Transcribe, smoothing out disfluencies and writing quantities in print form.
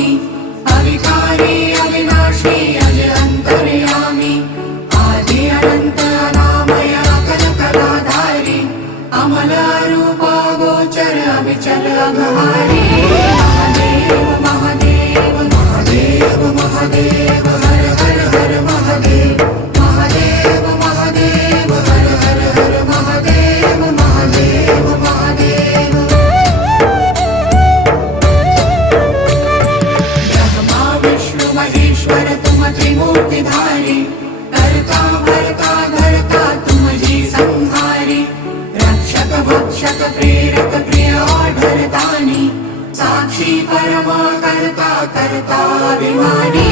स्वामी अविकारी अविनाशी अज अंतर्यामी आदि अनंत अनामय अकल कलाधारी अमल रूप गोचर अविचल अघहारी महादेव महादेव महादेव महादेव हर हर हर महादेव महादेव महादेव हर हर हर महादेव महादेव महादेव ब्रह्मा विष्णु महेश्वर तुम त्रिमूर्तिधारी कर्ता भर्ता धर्ता तुम जी संहारी रक्षक भक्षक प्रेरक प्रिय आढरतानी साक्षी परमा कर्ता कर्ता अभिमानी